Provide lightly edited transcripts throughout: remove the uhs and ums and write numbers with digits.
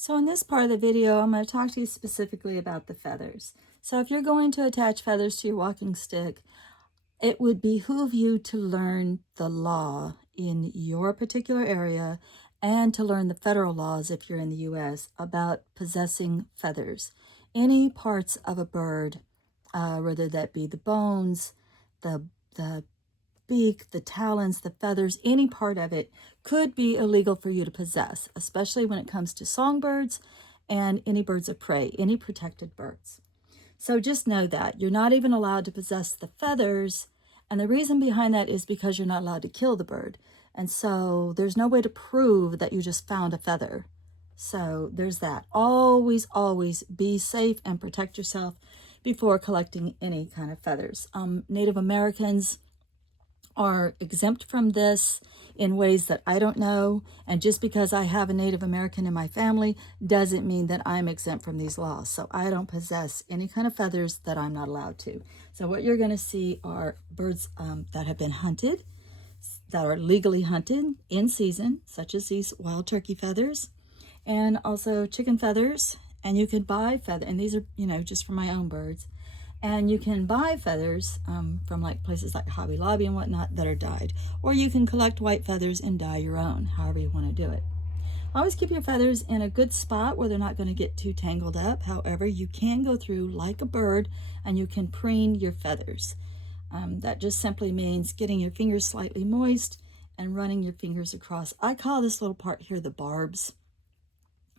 So in this part of the video, I'm going to talk to you specifically about the feathers. So if you're going to attach feathers to your walking stick, it would behoove you to learn the law in your particular area and to learn the federal laws if you're in the US about possessing feathers. Any parts of a bird, whether that be the bones, the beak, the talons, the feathers, any part of it could be illegal for you to possess, especially when it comes to songbirds and any birds of prey, any protected birds. So just know that you're not even allowed to possess the feathers. And the reason behind that is because you're not allowed to kill the bird. And so there's no way to prove that you just found a feather. So there's that. Always, always be safe and protect yourself before collecting any kind of feathers. Native Americans are exempt from this in ways that I don't know. And just because I have a Native American in my family doesn't mean that I'm exempt from these laws. So I don't possess any kind of feathers that I'm not allowed to. So what you're going to see are birds that have been hunted, that are legally hunted in season, such as these wild turkey feathers, and also chicken feathers. And you could buy feathers, and these are, just for my own birds. And you can buy feathers from like places like Hobby Lobby and whatnot that are dyed. Or you can collect white feathers and dye your own, however you want to do it. Always keep your feathers in a good spot where they're not going to get too tangled up. However, you can go through like a bird and you can preen your feathers. That just simply means getting your fingers slightly moist and running your fingers across. I call this little part here the barbs.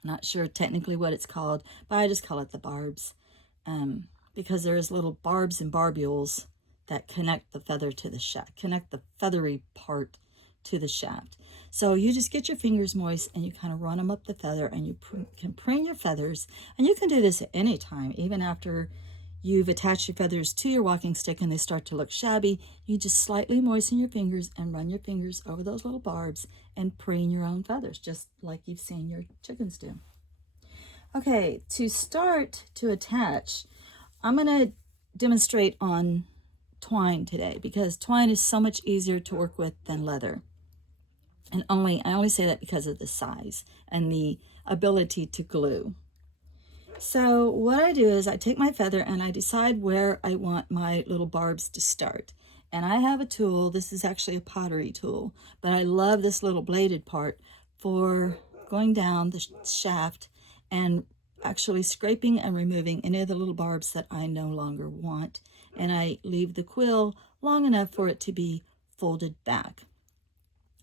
Not sure technically what it's called, but I just call it the barbs. Because there's little barbs and barbules that connect the feather to the shaft, connect the feathery part to the shaft. So you just get your fingers moist and you kind of run them up the feather, and you can preen your feathers. And you can do this at any time, even after you've attached your feathers to your walking stick and they start to look shabby. You just slightly moisten your fingers and run your fingers over those little barbs and preen your own feathers, just like you've seen your chickens do. Okay, to start to attach, I'm going to demonstrate on twine today because twine is so much easier to work with than leather. And I only say that because of the size and the ability to glue. So what I do is I take my feather and I decide where I want my little barbs to start. And I have a tool. This is actually a pottery tool, but I love this little bladed part for going down the shaft and actually scraping and removing any of the little barbs that I no longer want. And I leave the quill long enough for it to be folded back.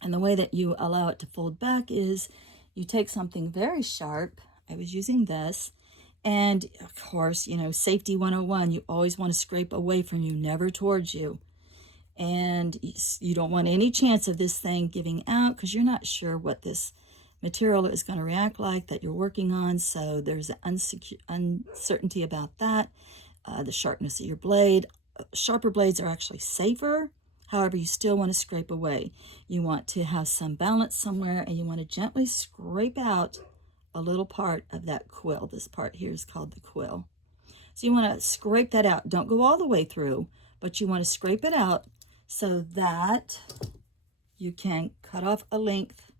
And the way that you allow it to fold back is you take something very sharp. I was using this. And of course, safety 101, you always want to scrape away from you, never towards you. And you don't want any chance of this thing giving out because you're not sure what this material is going to react like that you're working on. So there's an uncertainty about that. The sharpness of your blade. Sharper blades are actually safer. However, you still want to scrape away. You want to have some balance somewhere, and you want to gently scrape out a little part of that quill. This part here is called the quill. So you want to scrape that out. Don't go all the way through, but you want to scrape it out so that you can cut off a length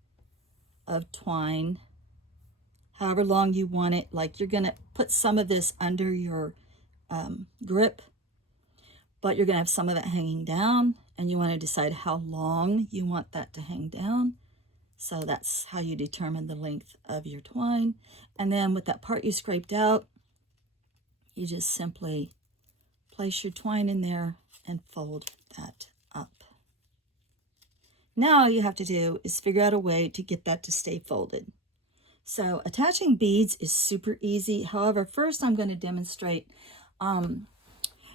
of twine, however long you want it. Like you're going to put some of this under your grip, but you're going to have some of it hanging down, and you want to decide how long you want that to hang down. So that's how you determine the length of your twine. And then with that part you scraped out, you just simply place your twine in there and fold that up. Now all you have to do is figure out a way to get that to stay folded. So attaching beads is super easy. However, first I'm going to demonstrate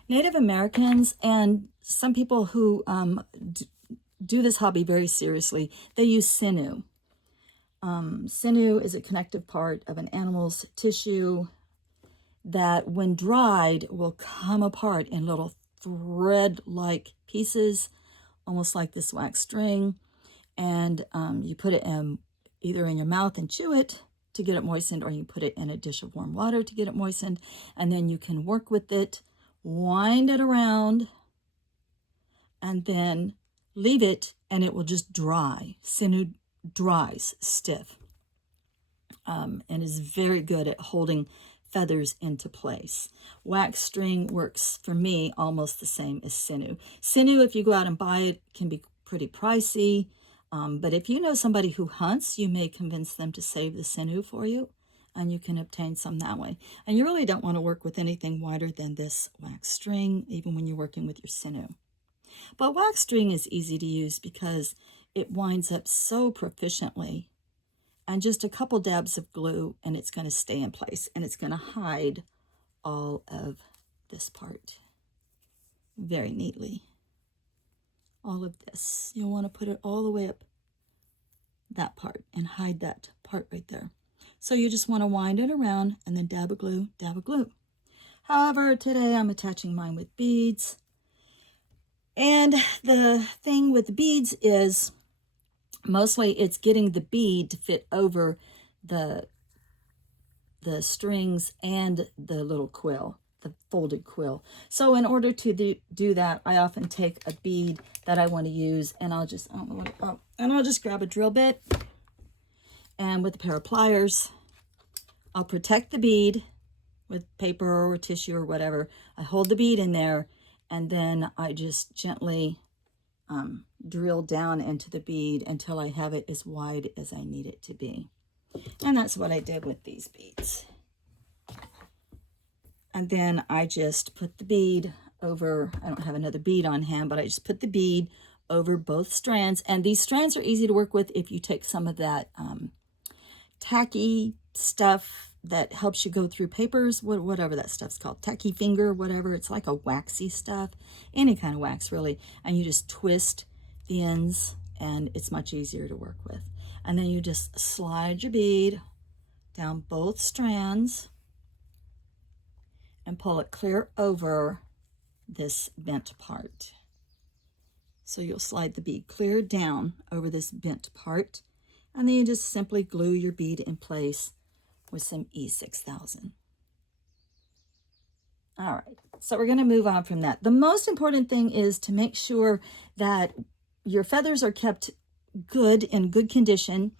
Native Americans and some people who do this hobby very seriously. They use sinew. Sinew is a connective part of an animal's tissue that when dried will come apart in little thread-like pieces, almost like this wax string. And you put it either in your mouth and chew it to get it moistened, or you put it in a dish of warm water to get it moistened. And then you can work with it, wind it around, and then leave it, and it will just dry. Sinew dries stiff. and is very good at holding feathers into place. Wax string works for me almost the same as sinew. Sinew, if you go out and buy it, can be pretty pricey, but if you know somebody who hunts, you may convince them to save the sinew for you, and you can obtain some that way. And you really don't want to work with anything wider than this wax string, even when you're working with your sinew. But wax string is easy to use because it winds up so proficiently, and just a couple dabs of glue and it's going to stay in place, and it's going to hide all of this part very neatly. All of this, you'll want to put it all the way up that part and hide that part right there. So you just want to wind it around and then dab of glue, dab of glue. However, today I'm attaching mine with beads. And the thing with the beads is mostly it's getting the bead to fit over the strings and the little quill, the folded quill. So in order to do that, I often take a bead that I want to use, and I'll just grab a drill bit, and with a pair of pliers, I'll protect the bead with paper or tissue or whatever. I hold the bead in there, and then I just gently drill down into the bead until I have it as wide as I need it to be. And that's what I did with these beads. And then I just put the bead over, I don't have another bead on hand, but I just put the bead over both strands. And these strands are easy to work with if you take some of that tacky stuff that helps you go through papers, whatever that stuff's called, tacky finger, whatever. It's like a waxy stuff, any kind of wax really. And you just twist the ends and it's much easier to work with. And then you just slide your bead down both strands and pull it clear over this bent part. So you'll slide the bead clear down over this bent part, and then you just simply glue your bead in place with some E6000. All right, so we're going to move on from that. The most important thing is to make sure that your feathers are kept good, in good condition,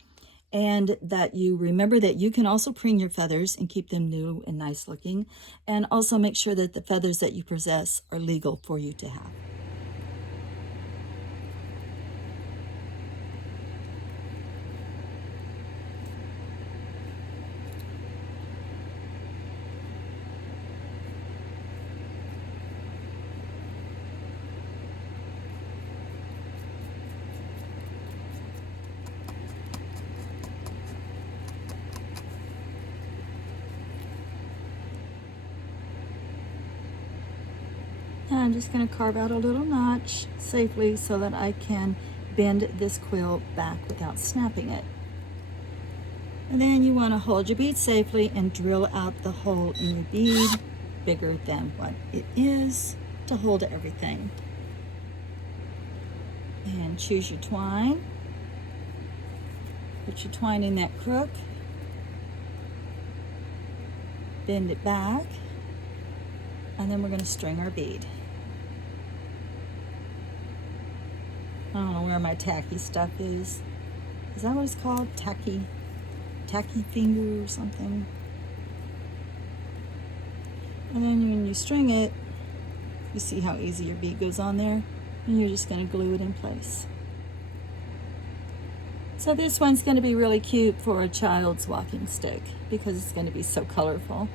and that you remember that you can also preen your feathers and keep them new and nice looking, and also make sure that the feathers that you possess are legal for you to have. And I'm just going to carve out a little notch safely so that I can bend this quill back without snapping it. And then you want to hold your bead safely and drill out the hole in your bead bigger than what it is to hold everything. And choose your twine. Put your twine in that crook. Bend it back. And then we're going to string our bead. I don't know where my tacky stuff is. Is that what it's called? Tacky finger or something. And then when you string it, you see how easy your bead goes on there, and you're just going to glue it in place. So this one's going to be really cute for a child's walking stick because it's going to be so colorful.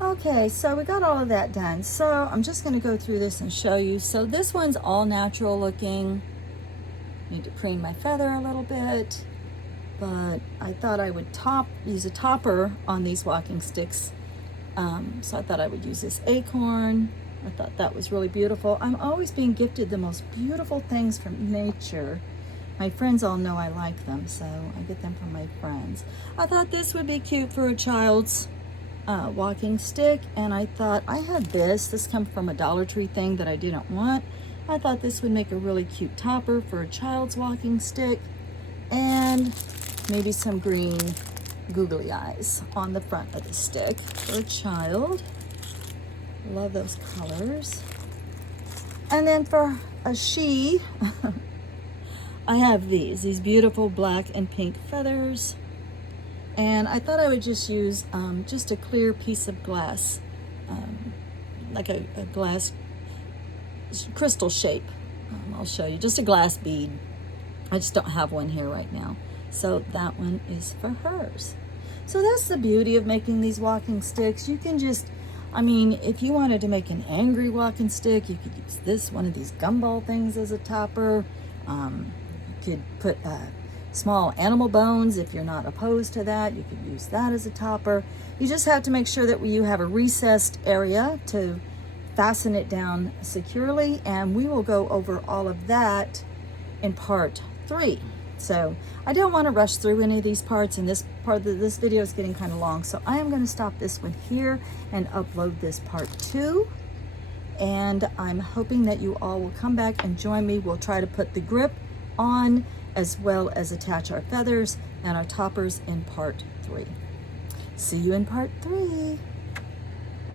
Okay, so we got all of that done. So I'm just going to go through this and show you. So this one's all natural looking. Need to preen my feather a little bit, but I thought I would use a topper on these walking sticks. So I thought I would use this acorn. I thought that was really beautiful. I'm always being gifted the most beautiful things from nature. My friends all know I like them, so I get them from my friends. I thought this would be cute for a child's walking stick, and I thought I had this come from a Dollar Tree thing that I didn't want. I thought this would make a really cute topper for a child's walking stick, and maybe some green googly eyes on the front of the stick for a child. Love those colors. And then for a she, I have these beautiful black and pink feathers, and I thought I would just use just a clear piece of glass, like a glass crystal shape. I'll show you, just a glass bead. I just don't have one here right now. So that one is for hers. So that's the beauty of making these walking sticks. You can just, I mean, if you wanted to make an angry walking stick, you could use this, one of these gumball things as a topper. You could put small animal bones if you're not opposed to that. You could use that as a topper. You just have to make sure that you have a recessed area to fasten it down securely, and we will go over all of that in part 3. So I don't want to rush through any of these parts, and this part of this video is getting kind of long, so I am going to stop this one here and upload this part 2. And I'm hoping that you all will come back and join me. We'll try to put the grip on as well as attach our feathers and our toppers in part 3. See you in part 3.